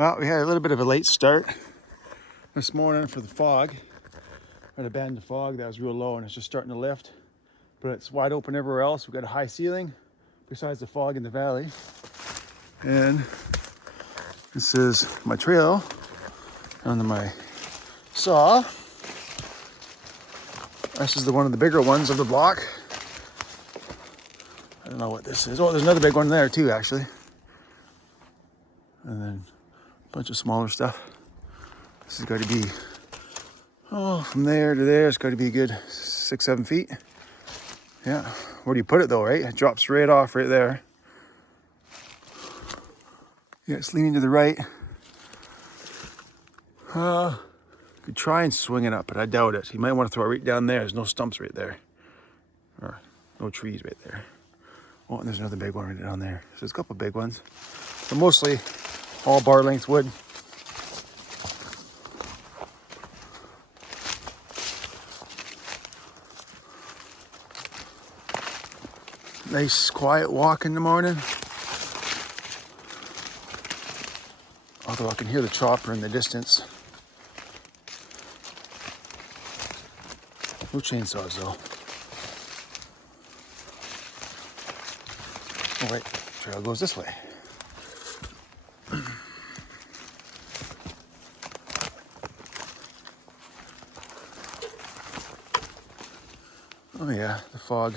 Well, we had a little bit of a late start this morning for the fog. I had abandoned the fog that was real low and it's just starting to lift, but it's wide open everywhere else. We've got a high ceiling besides the fog in the valley. And this is my trail under my saw. This is one of the bigger ones of the block. I don't know what this is. Oh, there's another big one there too, actually. And then a bunch of smaller stuff. This has got to be, from there to there, it's got to be a good 6-7 feet. Yeah. Where do you put it though, right? It drops right off right there. Yeah, it's leaning to the right. Could try and swing it up, but I doubt it. You might want to throw it right down there. There's no stumps right there. Or no trees right there. Oh, and there's another big one right down there. So there's a couple big ones. But mostly all bar length wood. Nice quiet walk in the morning. Although I can hear the chopper in the distance. No chainsaws though. Oh wait, trail goes this way. Oh yeah, the fog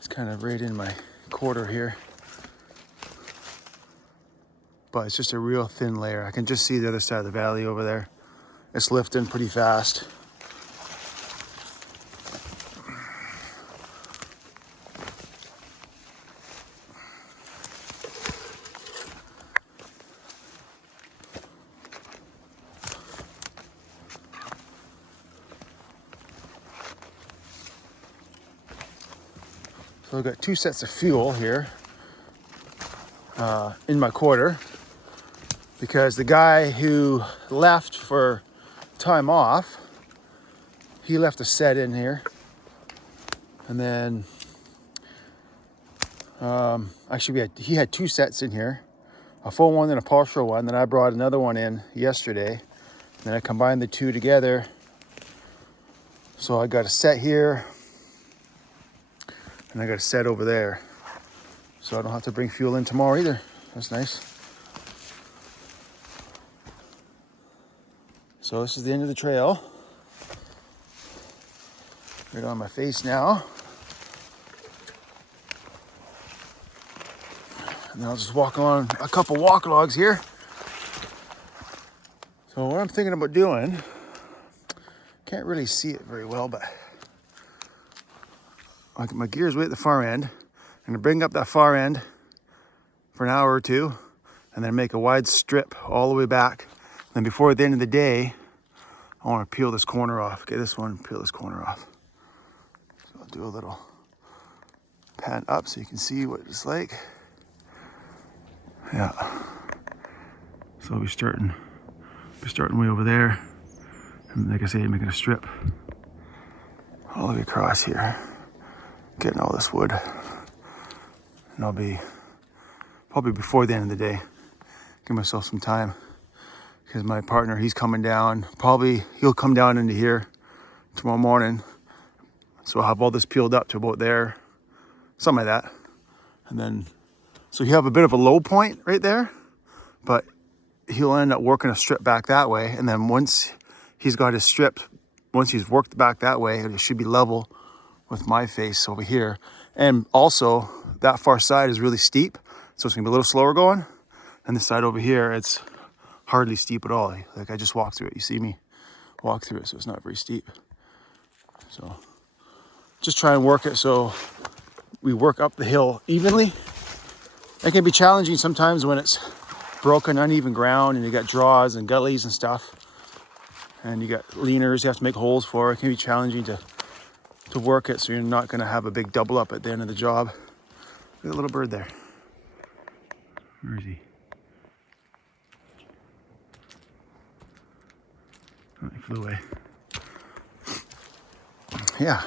is kind of right in my quarter here. But it's just a real thin layer. I can just see the other side of the valley over there. It's lifting pretty fast. So I've got 2 sets of fuel here in my quarter because the guy who left for time off, he left a set in here. And then actually he had 2 sets in here, a full one and a partial one. Then I brought another one in yesterday. And then I combined the 2 together. So I got a set here and I got a set over there. So I don't have to bring fuel in tomorrow either. That's nice. So this is the end of the trail. Right on my face now. And then I'll just walk on a couple walk logs here. So what I'm thinking about doing, can't really see it very well, but my gear's way at the far end. I'm gonna bring up that far end for an hour or 2 and then make a wide strip all the way back. Then before the end of the day, I wanna peel this corner off. Get this one, peel this corner off. So I'll do a little pan up so you can see what it's like. Yeah. So we're starting way over there. And like I say, making a strip all the way across here. Getting all this wood. And I'll be probably before the end of the day. Give myself some time. Because my partner, he's coming down. Probably he'll come down into here tomorrow morning. So I'll have all this peeled up to about there. Something like that. And then, so you have a bit of a low point right there. But he'll end up working a strip back that way. And then once he's got his strip, once he's worked back that way, it should be level with my face over here. And also that far side is really steep, so it's gonna be a little slower going. And this side over here, it's hardly steep at all. Like I just walked through it. You see me walk through it, so it's not very steep. So just try and work it so we work up the hill evenly. It can be challenging sometimes when it's broken, uneven ground and you got draws and gullies and stuff. And you got leaners you have to make holes for. It can be challenging to work it so you're not gonna have a big double up at the end of the job. Look at the little bird there. Where is he? Oh, he flew away. Yeah.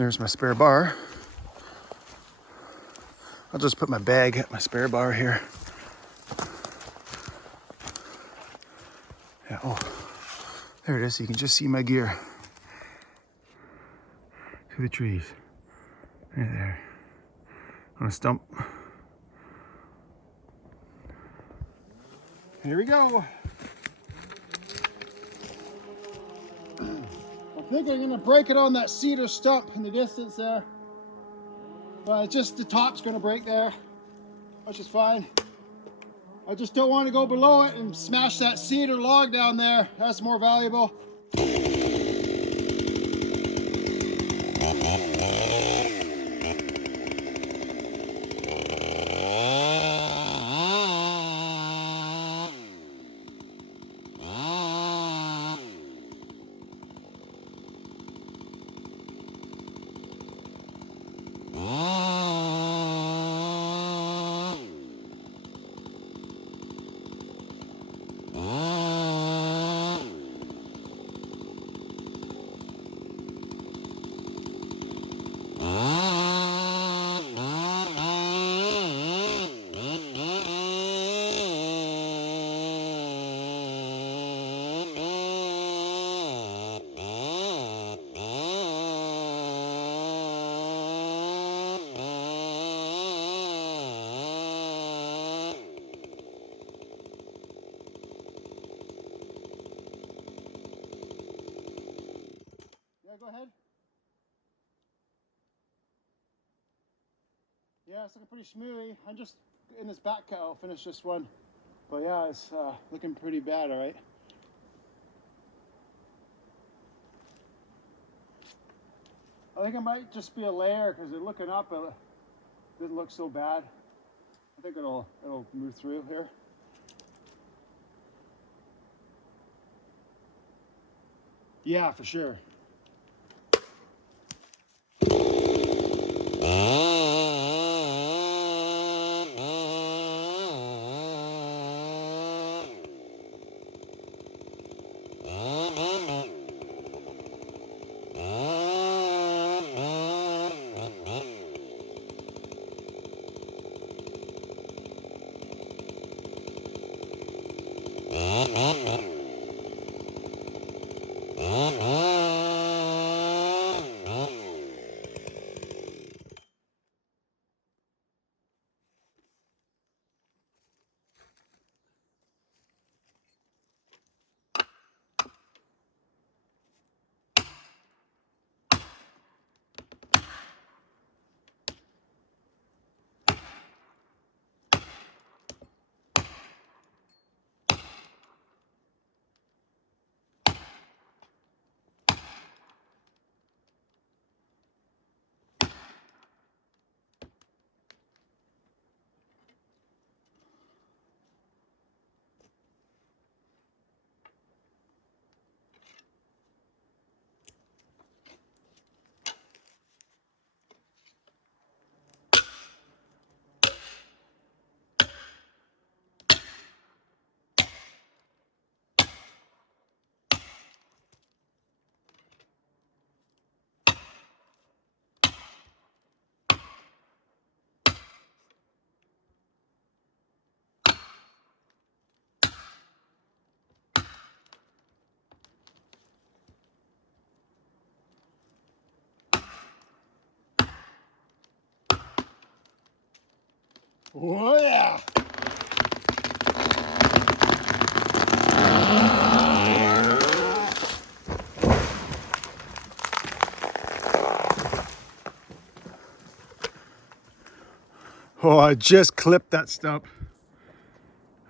There's my spare bar. I'll just put my bag at my spare bar here. Yeah, oh, there it is. You can just see my gear through the trees. Right there. On a stump. Here we go. I think I'm gonna break it on that cedar stump in the distance there. But it's just the top's gonna break there, which is fine. I just don't want to go below it and smash that cedar log down there. That's more valuable. Go ahead. Yeah, it's looking pretty smoothie. I'm just in this back cut. I'll finish this one. But yeah, it's looking pretty bad, all right? I think it might just be a layer because they're looking up, but it didn't look so bad. I think it'll move through here. Yeah, for sure. Oh yeah! Oh, I just clipped that stump.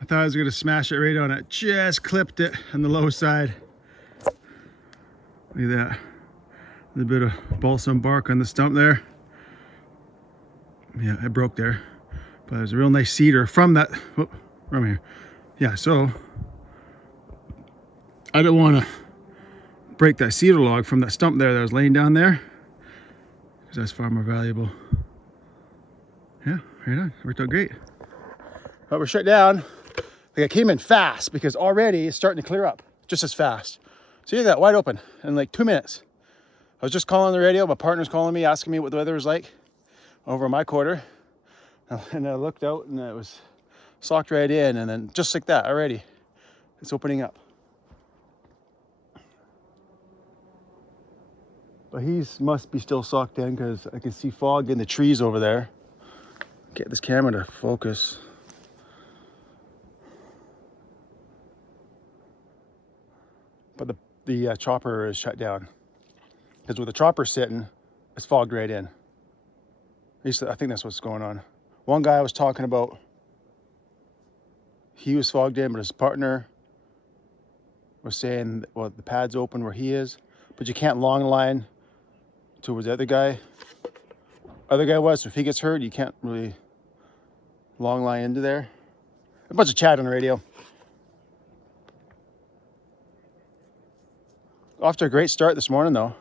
I thought I was gonna smash it right on it. Just clipped it on the low side. Look at that. A little bit of balsam bark on the stump there. Yeah, it broke there. But there's a real nice cedar from that. Oh, from here. Yeah, so I don't want to break that cedar log from that stump there that was laying down there, because that's far more valuable. Yeah, right on. Worked out great. But we're shut down. Like I came in fast because already it's starting to clear up just as fast. So you get that wide open in like 2 minutes. I was just calling the radio. My partner's calling me, asking me what the weather was like over my quarter. And I looked out and it was socked right in. And then just like that, already, it's opening up. But he must be still socked in because I can see fog in the trees over there. Get this camera to focus. But the chopper is shut down. Because where the chopper's sitting, it's fogged right in. At least I think that's what's going on. One guy was talking about, he was fogged in, but his partner was saying, well, the pad's open where he is, but you can't long line to where the other guy was. So if he gets hurt, you can't really long line into there. A bunch of chat on the radio. Off to a great start this morning, though.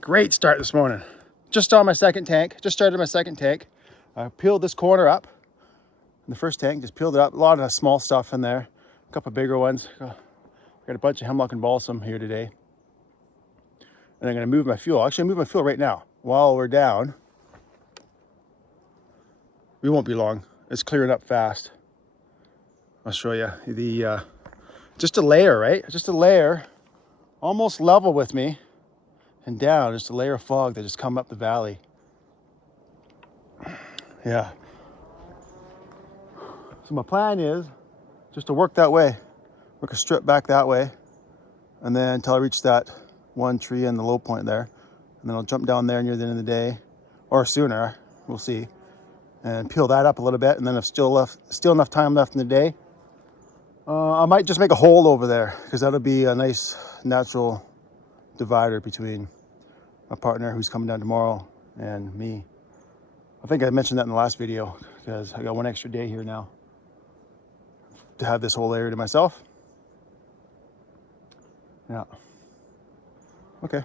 Great start this morning. Just on my second tank. Just started my second tank. I peeled this corner up. In the first tank, just peeled it up. A lot of small stuff in there. A couple bigger ones. Got a bunch of hemlock and balsam here today. And I'm going to move my fuel. Actually, move my fuel right now. While we're down. We won't be long. It's clearing up fast. I'll show you. Just a layer, right? Just a layer. Almost level with me. And down, just a layer of fog that just come up the valley. Yeah. So my plan is just to work that way. Work a strip back that way. And then until I reach that one tree and the low point there. And then I'll jump down there near the end of the day. Or sooner, we'll see. And peel that up a little bit. And then if still enough time left in the day, I might just make a hole over there. Because that'll be a nice natural divider between my partner who's coming down tomorrow and me. I think I mentioned that in the last video because I got one extra day here now to have this whole area to myself. Yeah. Okay.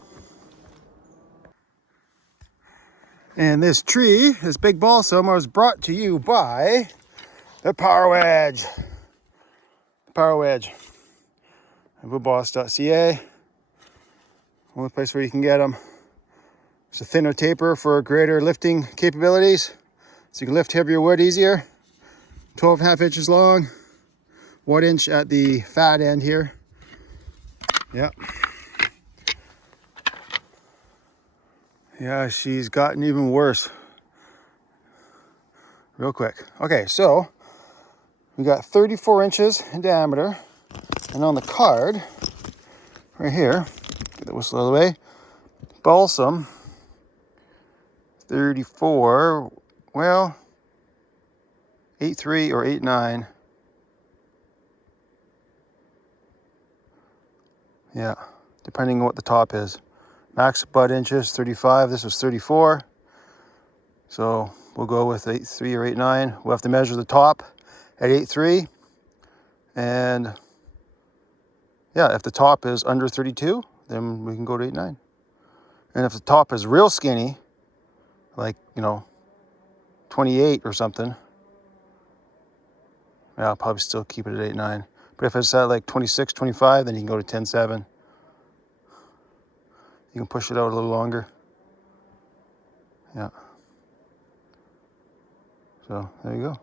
And this tree, this big balsam, was brought to you by the PowerWedge. PowerWedge. woodboss.ca. Only place where you can get them. It's a thinner taper for greater lifting capabilities. So you can lift heavier wood easier. 12.5 inches long. 1 inch at the fat end here. Yep. Yeah, she's gotten even worse. Real quick. Okay, so we got 34 inches in diameter. And on the card, right here, get the whistle out of the way, balsam, 34, well, 8.3 or 8.9. Yeah, depending on what the top is. Max butt inches, 35. This was 34. So we'll go with 8.3 or 8.9. We'll have to measure the top at 8.3. And yeah, if the top is under 32, then we can go to 8.9. And if the top is real skinny, like, 28 or something, yeah, I'll probably still keep it at 8.9. But if it's at like 26, 25, then you can go to 10.7. You can push it out a little longer. Yeah. So there you go.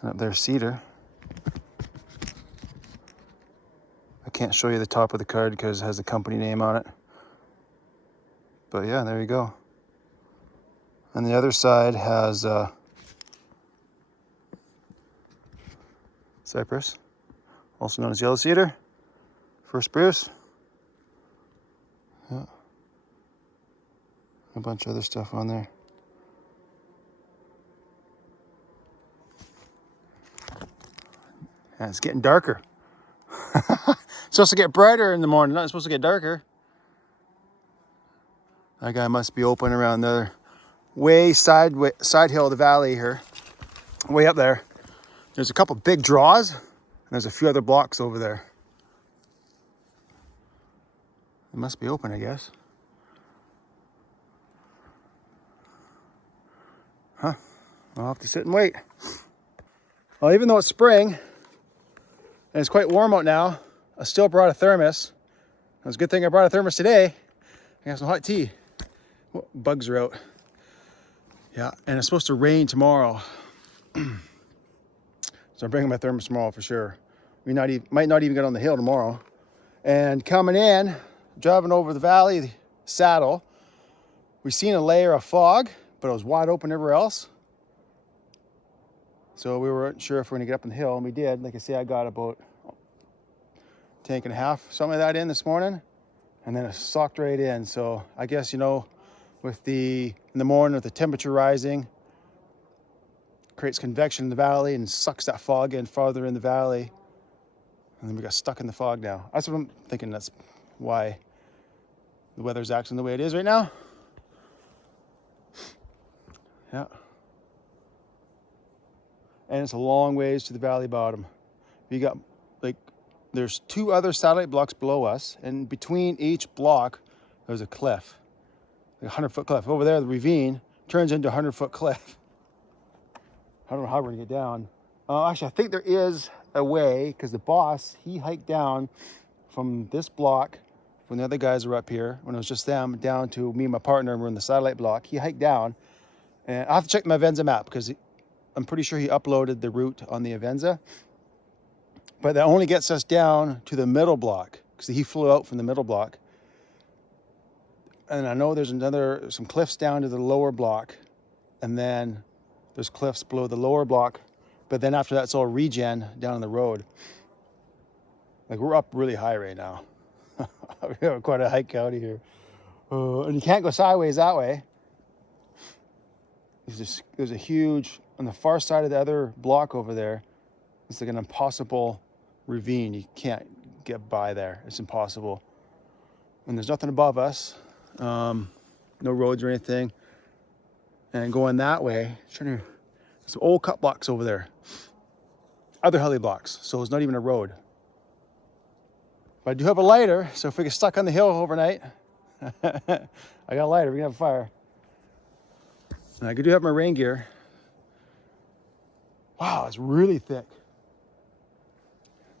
And up there's cedar. I can't show you the top of the card because it has the company name on it. But yeah, there you go. And the other side has cypress, also known as yellow cedar, first spruce. Yeah. A bunch of other stuff on there. Yeah, it's getting darker. It's supposed to get brighter in the morning, not supposed to get darker. That guy must be open around the side hill of the valley here. Way up there. There's a couple big draws, and there's a few other blocks over there. It must be open, I guess. Huh. I'll have to sit and wait. Well, even though it's spring, and it's quite warm out now, I still brought a thermos. It was a good thing I brought a thermos today, I got some hot tea. Oh, bugs are out. Yeah, and it's supposed to rain tomorrow. So I'm bringing my thermos tomorrow for sure. We might not even get on the hill tomorrow. And coming in, driving over the valley, saddle, we seen a layer of fog, but it was wide open everywhere else. So we weren't sure if we were gonna get up on the hill, and we did. Like I say, I got about a tank and a half, something like that in this morning, and then it socked right in. So I guess, you know, in the morning with the temperature rising, creates convection in the valley and sucks that fog in farther in the valley. And then we got stuck in the fog now. That's what I'm thinking. That's why the weather's acting the way it is right now. Yeah. And it's a long ways to the valley bottom. You got, like, there's 2 other satellite blocks below us, and between each block, there's a cliff. Like a 100-foot cliff. Over there, the ravine turns into a 100-foot cliff. I don't know how we're gonna get down. Actually, I think there is a way, because the boss, he hiked down from this block when the other guys were up here, when it was just them, down to me and my partner, and we're in the satellite block. He hiked down, and I have to check my Avenza map, because I'm pretty sure he uploaded the route on the Avenza. But that only gets us down to the middle block, because he flew out from the middle block. And I know there's some cliffs down to the lower block, and then there's cliffs below the lower block, but then after that, it's all regen down on the road. Like, we're up really high right now. We have quite a hike out of here. And you can't go sideways that way. There's a huge, on the far side of the other block over there, it's like an impossible ravine. You can't get by there. It's impossible. And there's nothing above us. No roads or anything. And going that way, there's some old cut blocks over there. Other heli blocks, so it's not even a road. But I do have a lighter, so if we get stuck on the hill overnight, I got a lighter, we can have a fire. And I do have my rain gear. Wow, it's really thick.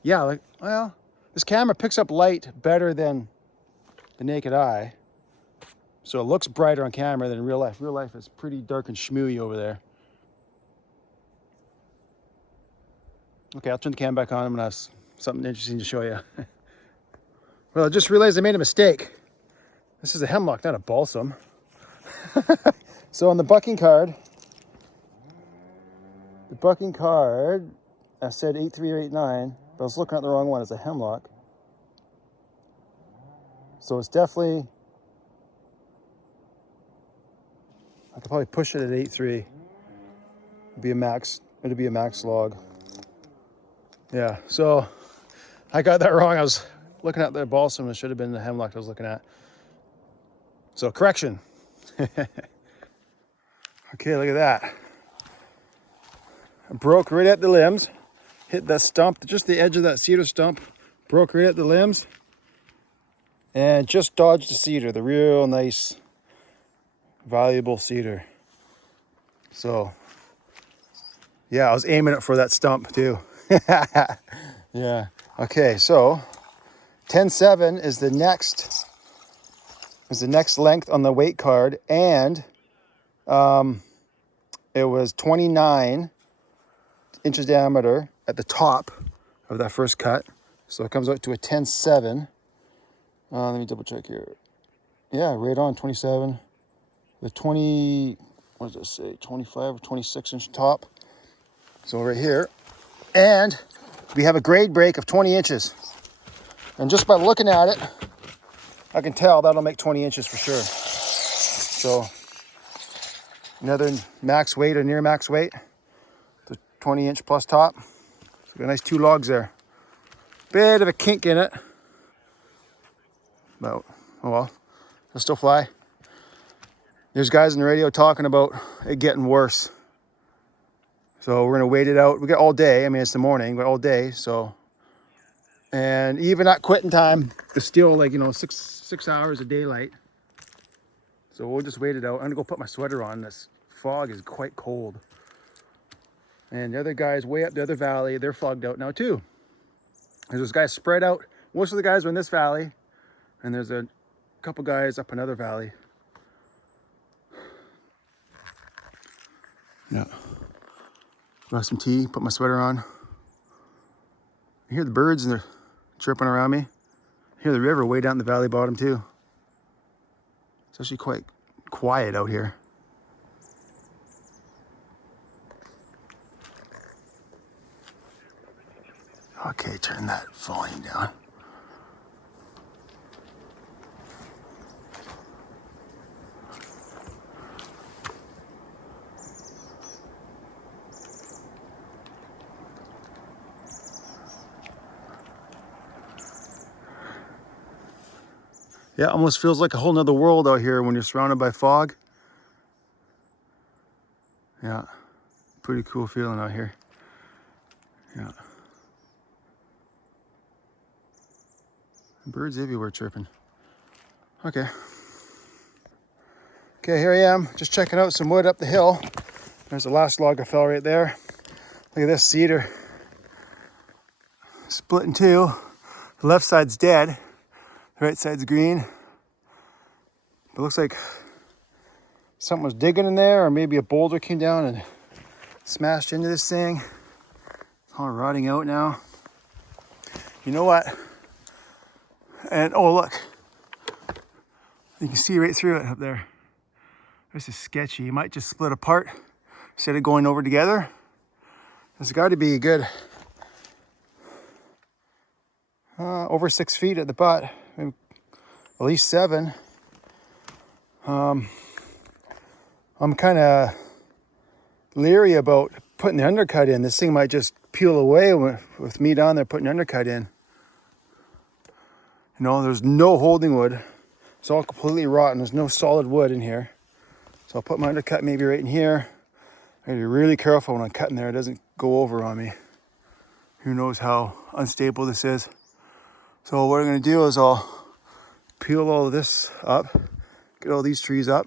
Yeah, like, well, this camera picks up light better than the naked eye. So it looks brighter on camera than in real life. Real life is pretty dark and schmooey over there. Okay, I'll turn the cam back on. I'm gonna have something interesting to show you. Well, I just realized I made a mistake. This is a hemlock, not a balsam. So on the bucking card, I said 83 or 89, but I was looking at the wrong one. It's a hemlock. So it's definitely, I could probably push it at 8.3. It'd be a max log. Yeah, so I got that wrong. I was looking at the balsam. It should have been the hemlock I was looking at. So correction. Okay, look at that. I broke right at the limbs. Hit that stump, just the edge of that cedar stump. Broke right at the limbs. And just dodged the cedar, the real nice, valuable cedar. So, yeah, I was aiming it for that stump too. Yeah. Okay, so 10.7 is the next length on the weight card, and it was 29 inches diameter at the top of that first cut. So it comes out to a 10.7. Let me double check here. Yeah, right on 27. The 20, what does it say? 25 or 26 inch top. So right here. And we have a grade break of 20 inches. And just by looking at it, I can tell that'll make 20 inches for sure. So another max weight or near max weight. The 20 inch plus top. So we got a nice 2 logs there. Bit of a kink in it. But, oh well, it'll still fly. There's guys on the radio talking about it getting worse. So we're gonna wait it out. We got all day. I mean, it's the morning, but all day. So, and even at quitting time, there's still like, you know, six hours of daylight. So we'll just wait it out. I'm gonna go put my sweater on. This fog is quite cold. And the other guys way up the other valley, they're fogged out now too. There's those guys spread out. Most of the guys are in this valley, and there's a couple guys up another valley. Yeah. Got some tea, put my sweater on. I hear the birds and they're chirping around me. I hear the river way down the valley bottom too. It's actually quite quiet out here. Okay, turn that volume down. Yeah, almost feels like a whole nother world out here when you're surrounded by fog. Yeah, pretty cool feeling out here. Yeah. Birds everywhere chirping. Okay. Okay, here I am, just checking out some wood up the hill. There's the last log I fell right there. Look at this cedar. Split in two. The left side's dead. The right side's green. It looks like something was digging in there, or maybe a boulder came down and smashed into this thing. It's all rotting out now. You know what? And oh, look. You can see right through it up there. This is sketchy. It might just split apart instead of going over together. There's got to be a good over 6 feet at the butt, maybe at least 7. I'm kind of leery about putting the undercut in. This thing might just peel away with me down there putting the undercut in. You know, there's no holding wood. It's all completely rotten. There's no solid wood in here. So I'll put my undercut maybe right in here. I gotta be really careful when I'm cutting there. It doesn't go over on me. Who knows how unstable this is. So what I'm gonna do is I'll peel all of this up, get all these trees up.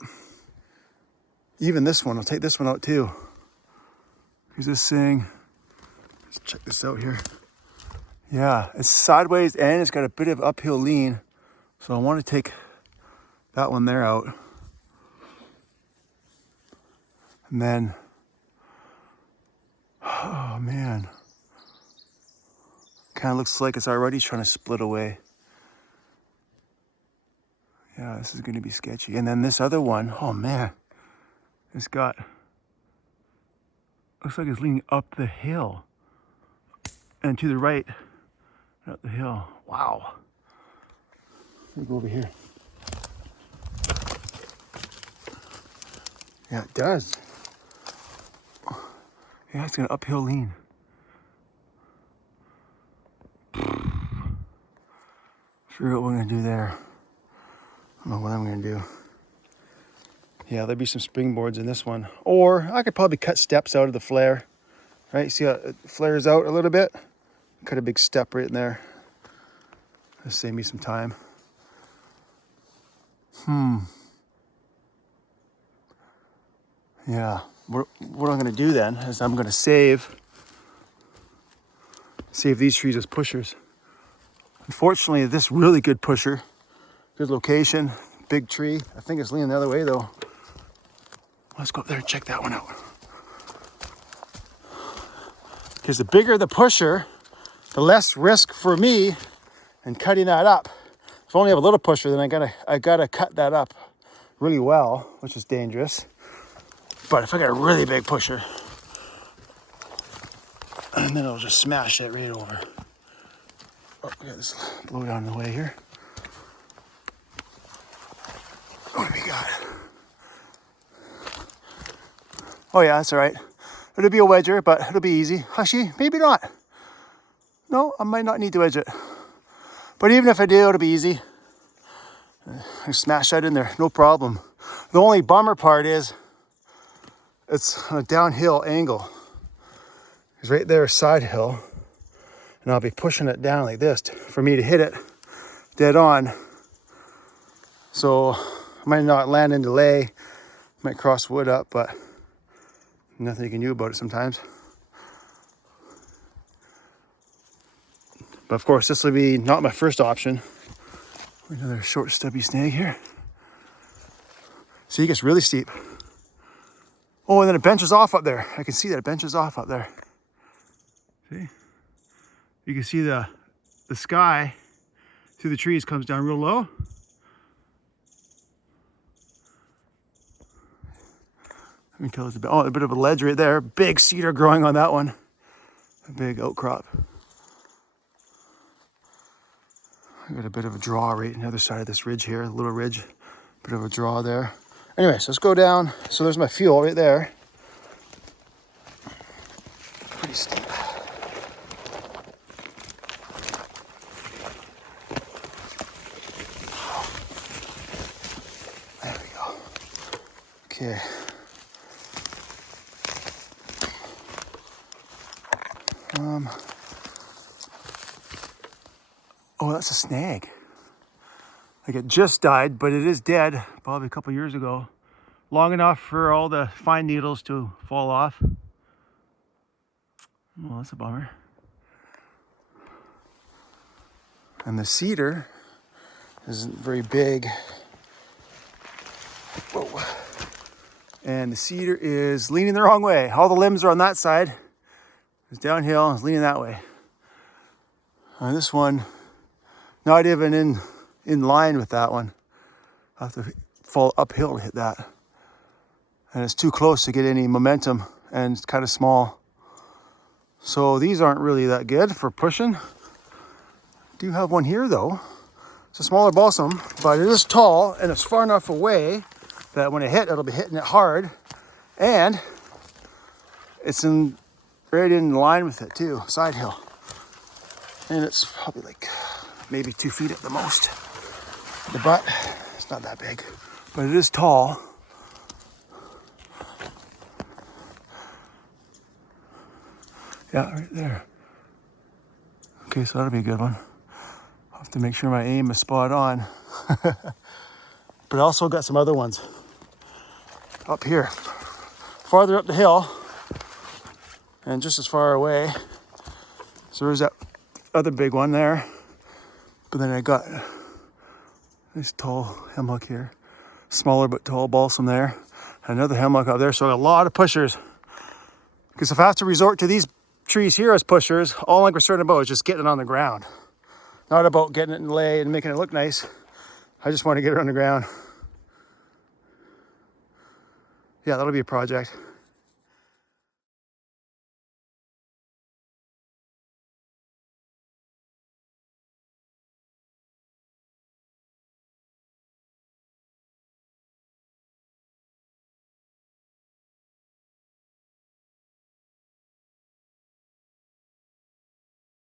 Even this one, I'll take this one out too. Here's this thing. Let's check this out here. Yeah, it's sideways and it's got a bit of uphill lean. So I want to take that one there out. And then, oh man. Kind of looks like it's already trying to split away. Yeah, this is going to be sketchy. And then this other one, oh man. It's got, looks like it's leaning up the hill. And to the right, up the hill. Wow. Let me go over here. Yeah, it does. Yeah, it's got an uphill lean. Figure out what we're gonna do there. I don't know what I'm gonna do. Yeah, there'll be some springboards in this one. Or I could probably cut steps out of the flare. Right, see how it flares out a little bit? Cut a big step right in there. That'll save me some time. Yeah, what I'm gonna do then is I'm gonna save these trees as pushers. Unfortunately, this really good pusher, good location, big tree. I think it's leaning the other way though. Let's go up there and check that one out. Because the bigger the pusher, the less risk for me in cutting that up. If I only have a little pusher, then I gotta cut that up really well, which is dangerous. But if I got a really big pusher, and then it'll just smash it right over. Oh, we got this blow down the way here. What do we got? Oh yeah, that's all right. It'll be a wedger, but it'll be easy. Actually, maybe not. No, I might not need to wedge it. But even if I do, it'll be easy. I smash that in there, no problem. The only bummer part is it's on a downhill angle. It's right there, side hill. And I'll be pushing it down like this for me to hit it dead on. So I might not land in delay, might cross wood up, but nothing you can do about it sometimes. But of course, this will be not my first option. Another short stubby snag here. See, it gets really steep. Oh, and then it benches off up there. I can see that it benches off up there. See? You can see the sky through the trees comes down real low. I can tell there's a bit of a ledge right there. Big cedar growing on that one. A big outcrop. I got a bit of a draw right on the other side of this ridge here, a little ridge. Bit of a draw there. Anyway, so let's go down. So there's my fuel right there. Pretty steep. There we go. Okay. Oh, that's a snag. Like it just died, but it is dead, probably a couple years ago. Long enough for all the fine needles to fall off. Well, that's a bummer. And the cedar isn't very big. Whoa. And the cedar is leaning the wrong way. All the limbs are on that side. It's downhill, it's leaning that way. And this one, not even in line with that one. I have to fall uphill to hit that. And it's too close to get any momentum, and it's kind of small. So these aren't really that good for pushing. Do have one here though. It's a smaller balsam, but it is tall and it's far enough away that when it hit, it'll be hitting it hard. And it's right in line with it too, side hill. And it's probably like maybe 2 feet at the most. The butt, it's not that big, but it is tall. Yeah, right there. Okay, so that'll be a good one. I'll have to make sure my aim is spot on. But I also got some other ones up here, farther up the hill, and just as far away. So there's that other big one there. But then I got this tall hemlock here, smaller but tall balsam there, another hemlock up there. So I got a lot of pushers. Because if I have to resort to these trees here as pushers, all I'm concerned about is just getting it on the ground. Not about getting it in lay and making it look nice. I just want to get it on the ground. Yeah, that'll be a project.